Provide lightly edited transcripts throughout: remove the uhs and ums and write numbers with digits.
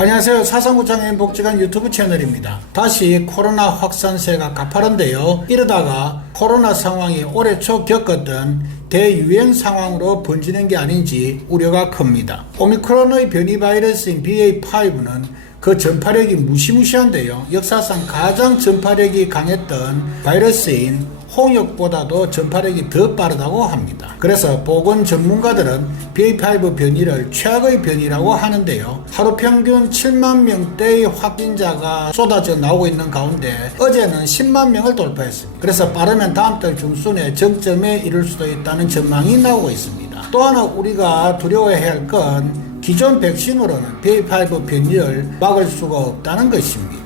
안녕하세요. 사상구장애인 복지관 유튜브 채널입니다. 다시 코로나 확산세가 가파른데요. 이러다가 코로나 상황이 올해 초 겪었던 대유행 상황으로 번지는 게 아닌지 우려가 큽니다. 오미크론의 변이 바이러스인 BA.5는 그 전파력이 무시무시한데요. 역사상 가장 전파력이 강했던 바이러스인 홍역보다도 전파력이 더 빠르다고 합니다. 그래서 보건 전문가들은 BA.5 변이를 최악의 변이라고 하는데요. 하루 평균 7만 명대의 확진자가 쏟아져 나오고 있는 가운데 어제는 10만 명을 돌파했습니다. 그래서 빠르면 다음 달 중순에 정점에 이를 수도 있다는 전망이 나오고 있습니다. 또 하나 우리가 두려워해야 할 건 기존 백신으로는 BA.5 변이를 막을 수가 없다는 것입니다.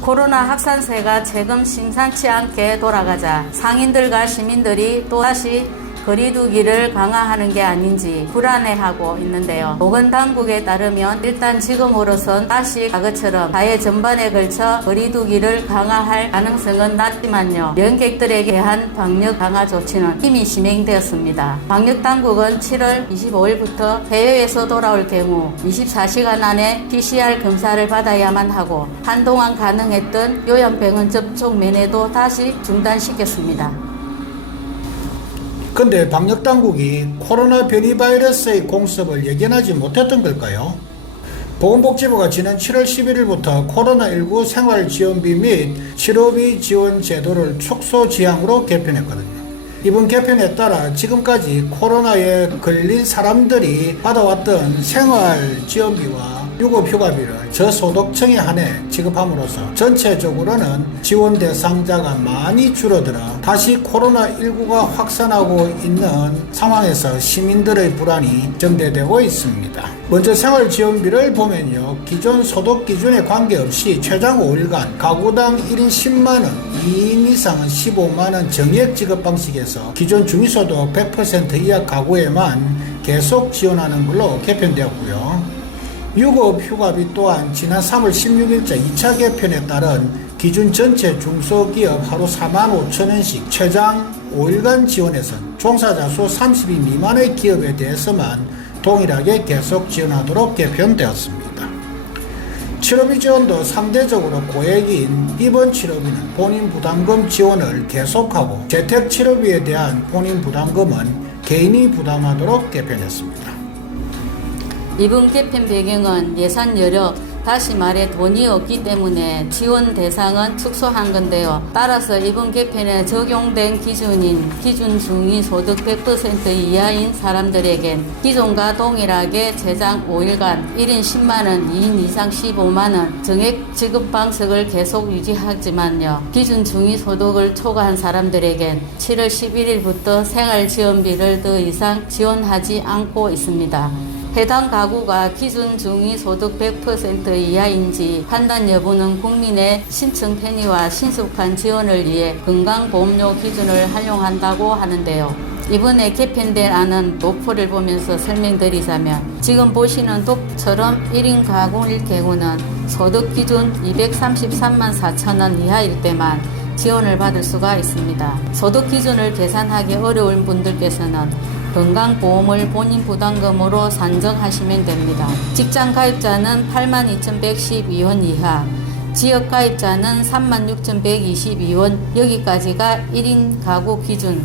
코로나 확산세가 최근 심상치 않게 돌아가자 상인들과 시민들이 또다시 거리두기를 강화하는 게 아닌지 불안해하고 있는데요. 보건당국에 따르면 일단 지금으로선 다시 과거처럼 사회 전반에 걸쳐 거리두기를 강화할 가능성은 낮지만요. 여행객들에게 대한 방역 강화 조치는 이미 시행되었습니다. 방역당국은 7월 25일부터 해외에서 돌아올 경우 24시간 안에 PCR 검사를 받아야만 하고 한동안 가능했던 요양병원 접촉 면회도 다시 중단시켰습니다. 근데 방역당국이 코로나 변이 바이러스의 공습을 예견하지 못했던 걸까요? 보건복지부가 지난 7월 11일부터 코로나19 생활지원비 및 치료비 지원 제도를 축소 지향으로 개편했거든요. 이번 개편에 따라 지금까지 코로나에 걸린 사람들이 받아왔던 생활지원비와 유급휴가비를 저소득층에 한해 지급함으로써 전체적으로는 지원 대상자가 많이 줄어들어 다시 코로나19가 확산하고 있는 상황에서 시민들의 불안이 증대되고 있습니다. 먼저 생활지원비를 보면요. 기존 소득 기준에 관계없이 최장 5일간 가구당 1인 10만원, 2인 이상은 15만원 정액 지급 방식에서 기존 중위소득 100% 이하 가구에만 계속 지원하는 걸로 개편되었고요. 유급휴가비 또한 지난 3월 16일자 2차 개편에 따른 기준 전체 중소기업 하루 45,000원씩 최장 5일간 지원해서 종사자 수 32 미만의 기업에 대해서만 동일하게 계속 지원하도록 개편되었습니다. 치료비 지원도 상대적으로 고액인 입원 치료비는 본인 부담금 지원을 계속하고 재택 치료비에 대한 본인 부담금은 개인이 부담하도록 개편했습니다. 이번 개편 배경은 예산 여력, 다시 말해 돈이 없기 때문에 지원 대상은 축소한 건데요. 따라서 이번 개편에 적용된 기준인 기준 중위소득 100% 이하인 사람들에겐 기존과 동일하게 최장 5일간 1인 10만원, 2인 이상 15만원 정액 지급 방식을 계속 유지하지만요. 기준 중위소득을 초과한 사람들에겐 7월 11일부터 생활지원비를 더 이상 지원하지 않고 있습니다. 해당 가구가 기준 중위소득 100% 이하인지 판단 여부는 국민의 신청 편의와 신속한 지원을 위해 건강보험료 기준을 활용한다고 하는데요. 이번에 개편된 안은 도표를 보면서 설명드리자면 지금 보시는 도표처럼 1인 가구일 경우는 소득 기준 233만 4천원 이하일 때만 지원을 받을 수가 있습니다. 소득 기준을 계산하기 어려운 분들께서는 건강보험을 본인 부담금으로 산정하시면 됩니다. 직장가입자는 82,112원 이하, 지역가입자는 36,122원 여기까지가 1인 가구 기준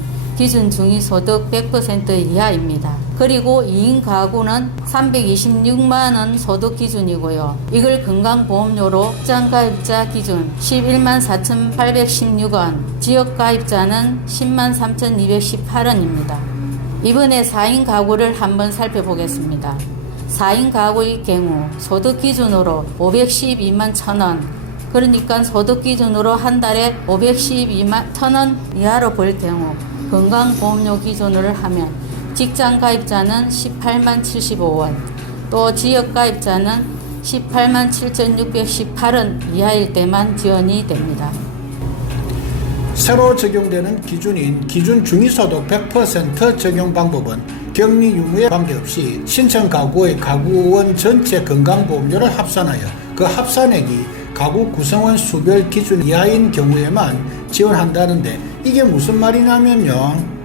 중위소득 100% 이하입니다. 그리고 2인 가구는 326만원 소득 기준이고요. 이걸 건강보험료로 직장가입자 기준 11만 4,816원, 지역가입자는 10만 3,218원입니다. 이번에 4인 가구를 한번 살펴보겠습니다. 4인 가구의 경우 소득 기준으로 512만 1,000원, 그러니까 소득 기준으로 한 달에 512만 1,000원 이하로 벌 경우 건강보험료 기준으로 하면 직장가입자는 18만 75원, 또 지역가입자는 18만 7,618원 이하일 때만 지원이 됩니다. 새로 적용되는 기준인 기준 중위소득 100% 적용 방법은 격리 유무에 관계없이 신청 가구의 가구원 전체 건강보험료를 합산하여 그 합산액이 가구 구성원 수별 기준 이하인 경우에만 지원한다는데 이게 무슨 말이냐면요.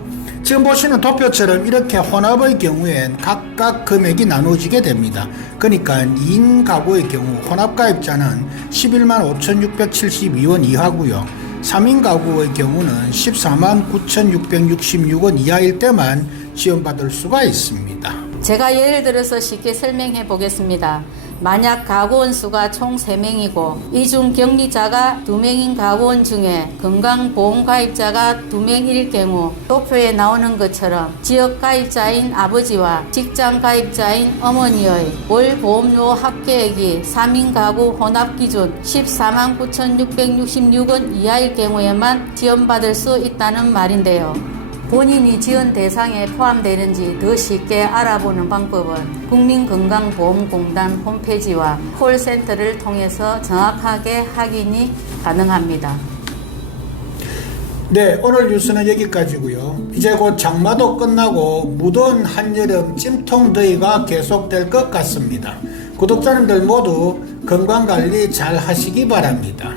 지금 보시는 도표처럼 이렇게 혼합의 경우엔 각각 금액이 나눠지게 됩니다. 그러니까 2인 가구의 경우 혼합가입자는 11만 5,672원 이하고요. 3인 가구의 경우는 14만 9,666원 이하일 때만 지원받을 수가 있습니다. 제가 예를 들어서 쉽게 설명해 보겠습니다. 만약 가구원 수가 총 3명이고 이 중 격리자가 2명인 가구원 중에 건강보험가입자가 2명일 경우 도표에 나오는 것처럼 지역가입자인 아버지와 직장가입자인 어머니의 월 보험료 합계액이 3인 가구 혼합기준 14만 9,666원 이하일 경우에만 지원받을 수 있다는 말인데요. 본인이 지원 대상에 포함되는지 더 쉽게 알아보는 방법은 국민건강보험공단 홈페이지와 콜센터를 통해서 정확하게 확인이 가능합니다. 네, 오늘 뉴스는 여기까지고요. 이제 곧 장마도 끝나고 무더운 한여름 찜통더위가 계속될 것 같습니다. 구독자님들 모두 건강관리 잘 하시기 바랍니다.